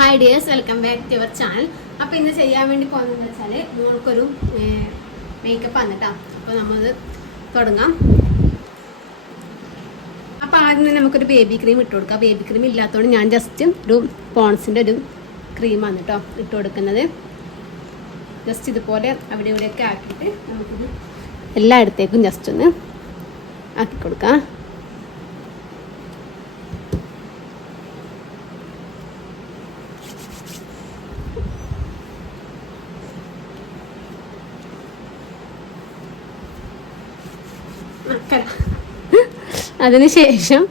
Hi dears, welcome back to your channel. അപ്പോൾ ഇന്ന് ചെയ്യാൻ വേണ്ടി പോകുന്നതെന്ന് വെച്ചാൽ മോൾക്കൊരു മേക്കപ്പ് വന്നിട്ടാണ്. അപ്പോൾ നമ്മളത് തുടങ്ങാം. അപ്പോൾ ആദ്യം തന്നെ നമുക്കൊരു ബേബി ക്രീം ഇട്ട് കൊടുക്കാം. ബേബി ക്രീം ഇല്ലാത്തതുകൊണ്ട് ഞാൻ ജസ്റ്റ് ഒരു പോൺസിൻ്റെ ഒരു ക്രീമാണ് കേട്ടോ ഇട്ട് കൊടുക്കുന്നത്. ജസ്റ്റ് ഇതുപോലെ അവിടെ ഇവിടെയൊക്കെ ആക്കിയിട്ട് നമുക്കിത് എല്ലായിടത്തേക്കും ജസ്റ്റ് ഒന്ന് ആക്കി കൊടുക്കാം. അതിനുശേഷം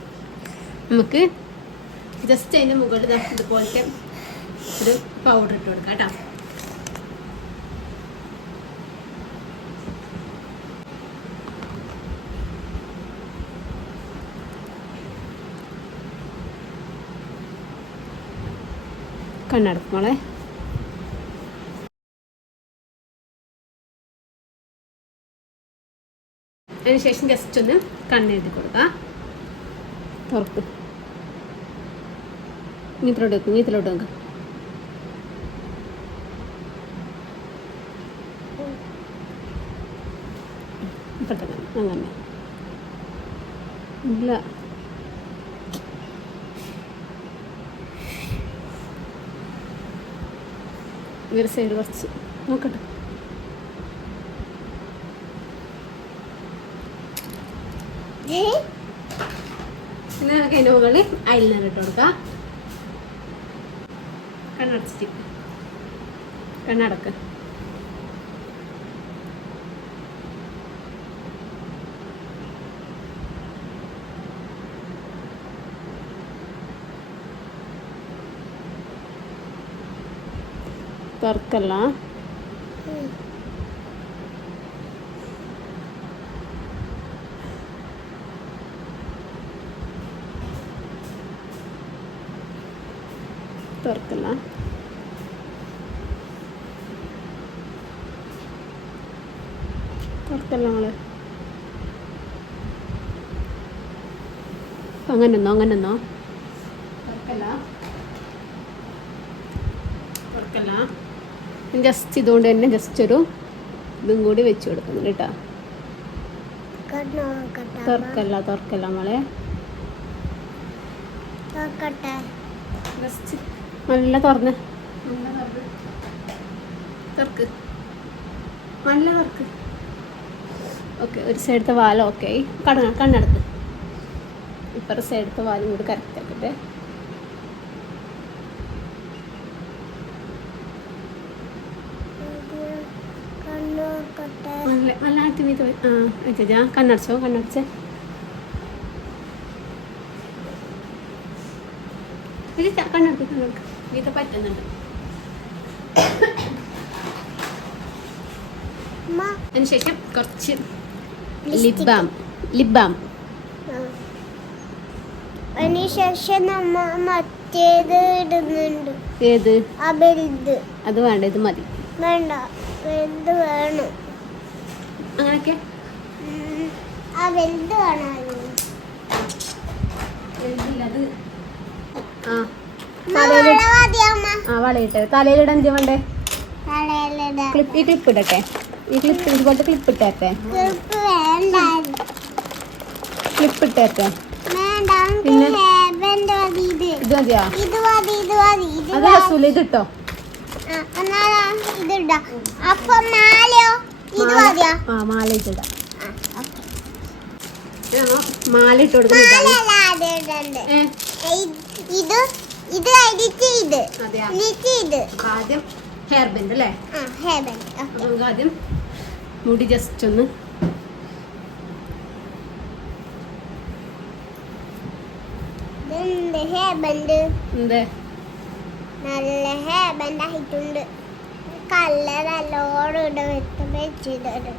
നമുക്ക് ജസ്റ്റ് അതിൻ്റെ മുകളിൽ ഇതുപോലത്തെ ഒരു പൗഡർ ഇട്ട് കൊടുക്കാം കേട്ടോ. കണ്ണടക്കുമോളെ. അതിനുശേഷം ജസ്റ്റ് ഒന്ന് കണ്ണെഴുതി കൊടുക്കുക. തുറക്കും, നീത്തിലോട്ട് വെക്കും, നീത്തിലോട്ട് വെക്കും. പെട്ടെന്ന് അങ്ങനെ ഇല്ല. ഇവരുടെ സൈഡ് കുറച്ച് നോക്കട്ടെ. പിന്നെ നമുക്ക് അതിൻ്റെ മുകളിൽ ഐലൈനർ ഇട്ട് കൊടുക്കാം. കണ്ണടച്ചിട്ട് കണ്ണടക്ക്. തുറക്കല്ല. തുറക്കല്ല. തുറക്കല്ല നമ്മള്. അങ്ങനെന്നോ അങ്ങനെന്നോ തുറക്കല്ല. തുറക്കല്ല. ജസ്റ്റ് ഇതുകൊണ്ട് തന്നെ ജസ്റ്റ് ഒരു ഇതും കൂടി വെച്ച് കൊടുക്കുന്നു കേട്ടോ. തുറക്കല്ല തുറക്കല്ല നമ്മളെ. ജസ്റ്റ് നല്ല തുറന്ന് തുറക്ക്, നല്ല തുറക്ക്. ഓക്കെ, ഒരു സൈഡത്തെ വാല് ഓക്കെ. കണ്ണടക്ക്. ഇപ്പുറത്തെ സൈഡത്തെ വാലും കൂടി കറക്റ്റ് ആക്കട്ടെ. നല്ല ആറ്റി ആ കണ്ണടച്ചോ, കണ്ണടച്ചേ. കണ്ണടക്ക്, കണ്ണടക്ക്. ഇത് പറ്റുന്നുണ്ട്. അതിനുശേഷം കുറച്ച് ലിപ് ബാം. അതിനുശേഷം നമ്മ മറ്റേത് ഇടുന്നുണ്ട്. ഏത്? അത് വേണ്ട, ഇത് മതി. വേണ്ട, വലുത് വേണം. അങ്ങനെയൊക്കെ വലുത് വേണമായിരുന്നു. അത് വളയിട്ടെ. തലയിലിടാൻ എന്ത് വേണ്ടേ? ഈ ക്ലിപ്പ് ഇടട്ടെ. ഈ ക്ലിപ്പ് ഇതുപോലത്തെ ക്ലിപ്പ് ഇട്ടേട്ടെ. ക്ലിപ്പ് ഇട്ടേട്ടെ. പിന്നെ ഇത് മതിയാ? അത് രസൂല. ഇത് ഇട്ടോ. മാല ഇട്ടിടാം. മാല ഇട്ട് കൊടുക്കുന്നത്. ആദ്യം ഹെയർ ബാൻഡ് അല്ലേ? നമുക്ക് ആദ്യം മുടി ജസ്റ്റ് ഒന്ന് നല്ല ഹെയർ ബാൻഡ് ആയിട്ടുണ്ട്. കളർ അല്ലോട് വെച്ചിട്ടുണ്ട്.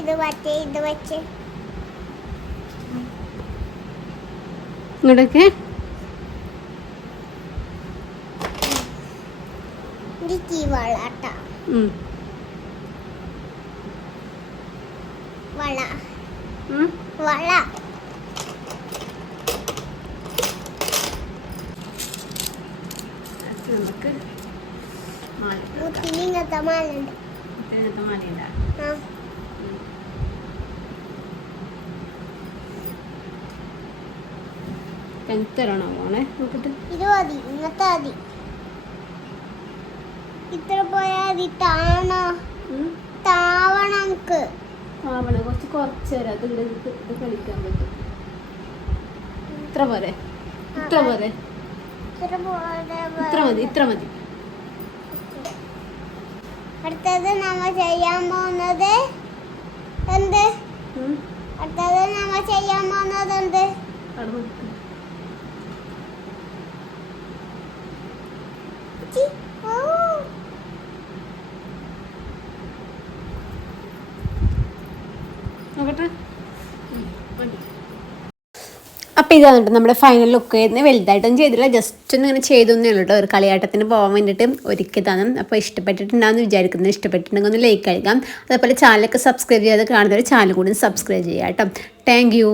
ഇത് മറ്റേ ഇത് വെച്ച് ഇങ്ങോട്ടൊക്കെ വളട്ടാ. വള വള നമുക്ക് മാല മുത്തിന് ഇങ്ങനത്തെ മാലുണ്ട്. ഇങ്ങനത്തെ മാലയുണ്ടാ ആ പെൻത്തരാണോ പോണേ നോക്കിട്ട് ഇത് മതി, ഇങ്ങനത്തെ മതി. ഇത്ര പോയാൽ മതി. താവണം നമുക്ക്. ആവണ കുറച്ച് തരാം. അത് ഇത് കളിക്കാൻ പറ്റും. ഇത്ര പോരെ? ഇത്ര പോരെ? ഇത്ര മതി. അടുത്തത് നമ്മ ചെയ്യാൻ പോകുന്നത് എന്ത്? അടുത്തത് നമ്മ ചെയ്യാൻ പോകുന്നത് എന്ത്? നോക്കട്ടെ. അപ്പോൾ ഇതാണ് നമ്മുടെ ഫൈനൽ ലുക്ക് ആയിരുന്നു. വലുതായിട്ടൊന്നും ചെയ്തില്ല, ജസ്റ്റ് ഒന്ന് ഇങ്ങനെ ചെയ്തൊന്നേ ഉള്ളൂ കേട്ടോ. ഒരു കളിയാട്ടത്തിന് പോകാൻ വേണ്ടിയിട്ട് ഒരുക്കി തന്നെ. അപ്പോൾ ഇഷ്ടപ്പെട്ടിട്ടുണ്ടാകുമെന്ന് വിചാരിക്കുന്നത്. ഇഷ്ടപ്പെട്ടിട്ടുണ്ടെങ്കിൽ ഒന്ന് ലൈക്ക് അടിക്കാം. അതേപോലെ ചാനലൊക്കെ സബ്സ്ക്രൈബ് ചെയ്യാതെ കാണുന്നവർ ചാനൽ കൂടി സബ്സ്ക്രൈബ് ചെയ്യാം കേട്ടോ. Thank you.